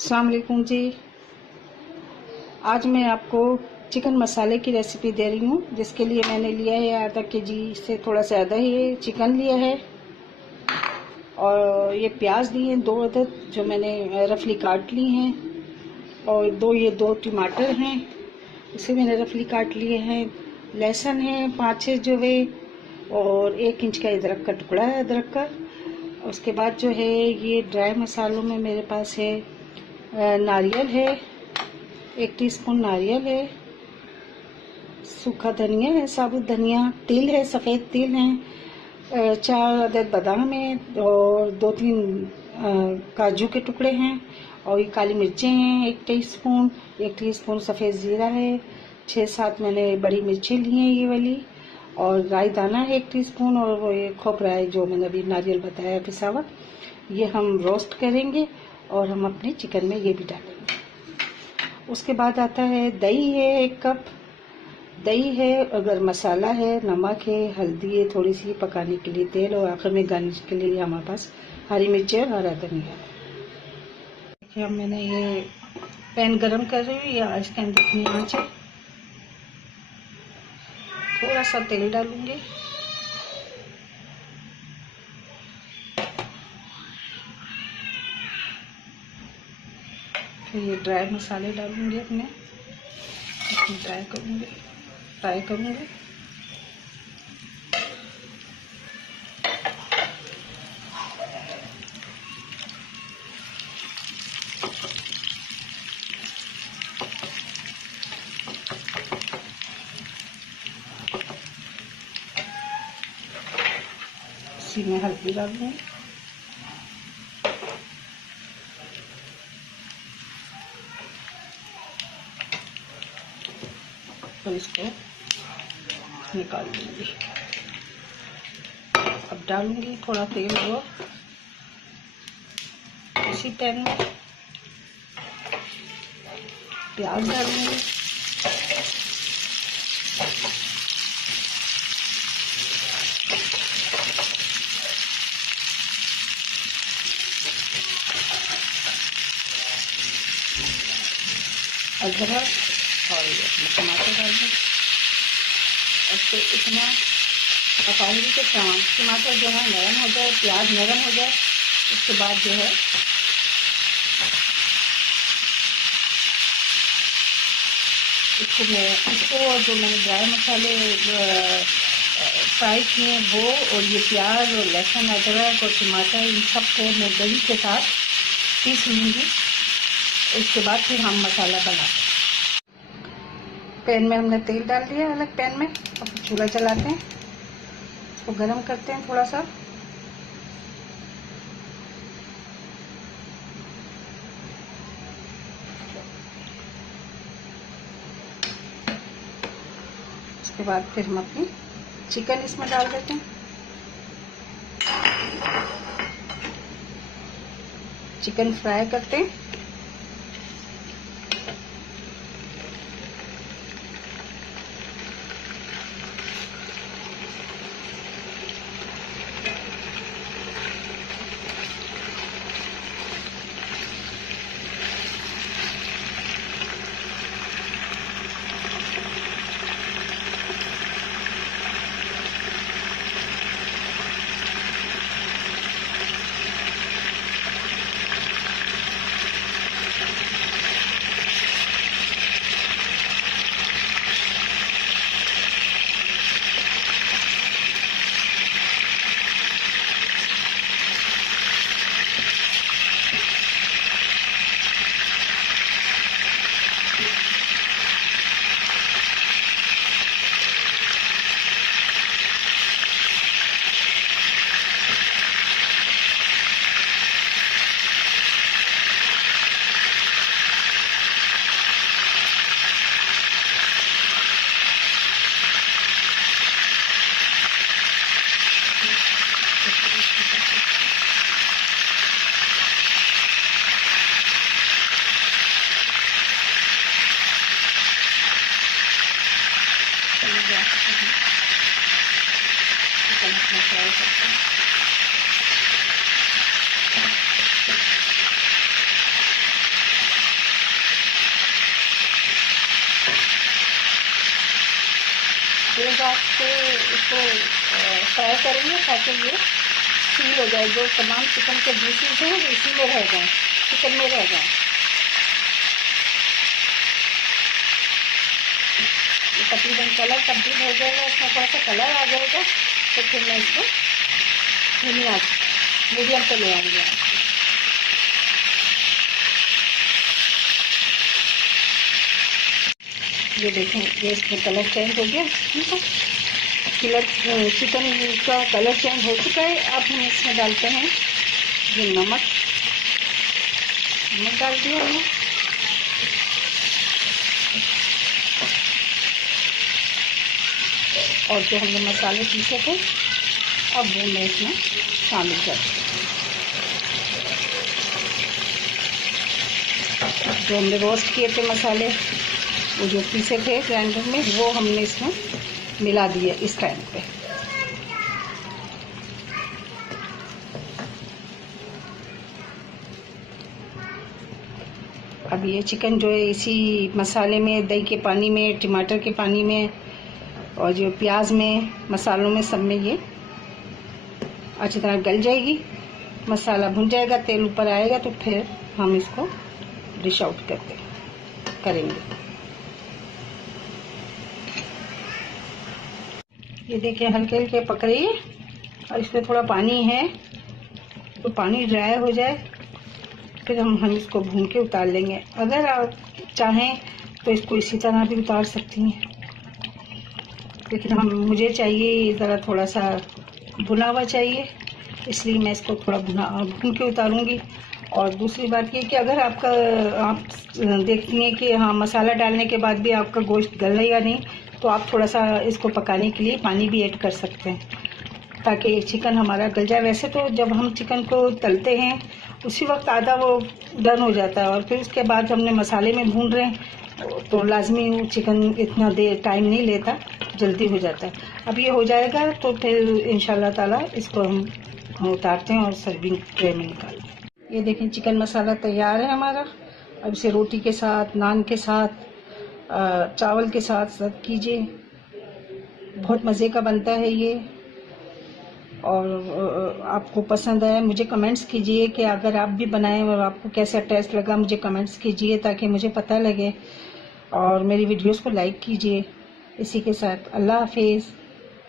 अस्सलाम वालेकुम जी। आज मैं आपको चिकन मसाले की रेसिपी दे रही हूँ, जिसके लिए मैंने लिया है आधा केजी से थोड़ा सा ज़्यादा ही चिकन लिया है। और ये प्याज लिए हैं 2 अदद, जो मैंने रफली काट ली हैं। और दो टमाटर हैं, इसे मैंने रफली काट लिए हैं। लहसुन है 5-6 जो है, और 1 इंच का अदरक का टुकड़ा है अदरक का। उसके बाद जो है ये ड्राई मसालों में मेरे पास है नारियल है, 1 टीस्पून नारियल है, सूखा धनिया है, साबुत धनिया, तिल है, सफ़ेद तिल हैं, 4 अदद बादाम है, और 2-3 काजू के टुकड़े हैं। और ये काली मिर्चें हैं 1 टीस्पून, 1 टीस्पून सफ़ेद ज़ीरा है, 6-7 मैंने बड़ी मिर्चें ली हैं ये वाली, और राई दाना है 1 टीस्पून, और वो ये खोपरा है जो मैंने अभी नारियल बताया पिसा हुआ। ये हम रोस्ट करेंगे और हम अपने चिकन में ये भी डालेंगे। उसके बाद आता है दही है 1 कप, दही है, अगर मसाला है, नमक है, हल्दी है थोड़ी सी पकाने के लिए, तेल, और आखिर में गार्निश के लिए हमारे पास हरी मिर्ची और हरा धनिया। देखिए अब मैंने ये पैन गरम कर रही हूँ, या इसके अंदर इतनी आँच है। थोड़ा सा तेल डालूंगी, फिर ये ड्राई मसाले डालूंगी अपने, फ्राई करूंगी। इसी में हल्दी डालूंगी, और इसको निकाल दूंगी। अब डालूंगी थोड़ा तेल और इसी पैन में प्याज डालूंगी, अदरक, और ये टमाटर डाल दूँ। उसको इतना पकाऊंगी कि टमाटर जो है नरम हो जाए, प्याज नरम हो जाए। उसके बाद जो है इसको जो मैंने ड्राई मसाले फ्राई किए वो, और ये प्याज और लहसुन अदरक और टमाटर, इन सबको मैं दही के साथ पीस लूँगी। उसके बाद फिर हम मसाला बनाते हैं। पैन में हमने तेल डाल दिया अलग पैन में। अब चूल्हा जलाते हैं, इसको गरम करते हैं थोड़ा सा। उसके बाद फिर हम अपनी चिकन इसमें डाल देते हैं। चिकन फ्राई करते हैं। आंच पे इसको फ्राई करेंगे ताकि ये सील हो जाए, जो तमाम चिकन के जूसेस हैं इसी में रह जाएँ, चिकन में रह जाएँ। ये तकरीबन कलर तब्दील हो जाएगा, इसमें थोड़ा सा कलर आ जाएगा तो फिर मैं इसको धीमी आंच मीडियम पे ले आऊँगी। ये देखें, ये इसमें कलर चेंज हो गया, ठीक है, चिकन का कलर चेंज हो चुका है। अब हम इसमें डालते हैं ये नमक डाल दिया हमने, और जो हमने मसाले पीसे थे अब वो मैं इसमें शामिल कर दूँ। जो हमने रोस्ट किए थे मसाले, वो जो पीसे थे ग्राइंडर में, वो हमने इसमें मिला दिए इस टाइम पे। अब ये चिकन जो है इसी मसाले में, दही के पानी में, टमाटर के पानी में और जो प्याज में, मसालों में, सब में ये अच्छी तरह गल जाएगी। मसाला भुन जाएगा, तेल ऊपर आएगा तो फिर हम इसको डिश आउट करेंगे। ये देखिए हल्के हल्के पक रही है और इसमें थोड़ा पानी है, तो पानी ड्राई हो जाए फिर हम इसको भून के उतार लेंगे। अगर आप चाहें तो इसको इसी तरह भी उतार सकती हैं, लेकिन मुझे चाहिए ज़रा थोड़ा सा भुना हुआ चाहिए, इसलिए मैं इसको थोड़ा भून के उतारूंगी। और दूसरी बात ये कि अगर आप देखती हैं कि हाँ मसाला डालने के बाद भी आपका गोश्त गल या नहीं, तो आप थोड़ा सा इसको पकाने के लिए पानी भी ऐड कर सकते हैं ताकि चिकन हमारा गल जाए। वैसे तो जब हम चिकन को तलते हैं उसी वक्त आधा वो डन हो जाता है, और फिर उसके बाद हमने मसाले में भून रहे हैं तो लाजमी वो चिकन इतना देर टाइम नहीं लेता, जल्दी हो जाता है। अब ये हो जाएगा तो फिर इंशाल्लाह ताला इसको हम उतारते हैं और सर्विंग ट्रे में निकालते हैं। ये देखें चिकन मसाला तैयार है हमारा। अब इसे रोटी के साथ, नान के साथ, चावल के साथ सर्व कीजिए, बहुत मज़े का बनता है ये। और आपको पसंद आए मुझे कमेंट्स कीजिए कि अगर आप भी बनाएं और आपको कैसा टेस्ट लगा, मुझे कमेंट्स कीजिए ताकि मुझे पता लगे, और मेरी वीडियोस को लाइक कीजिए। इसी के साथ अल्लाह हाफिज़।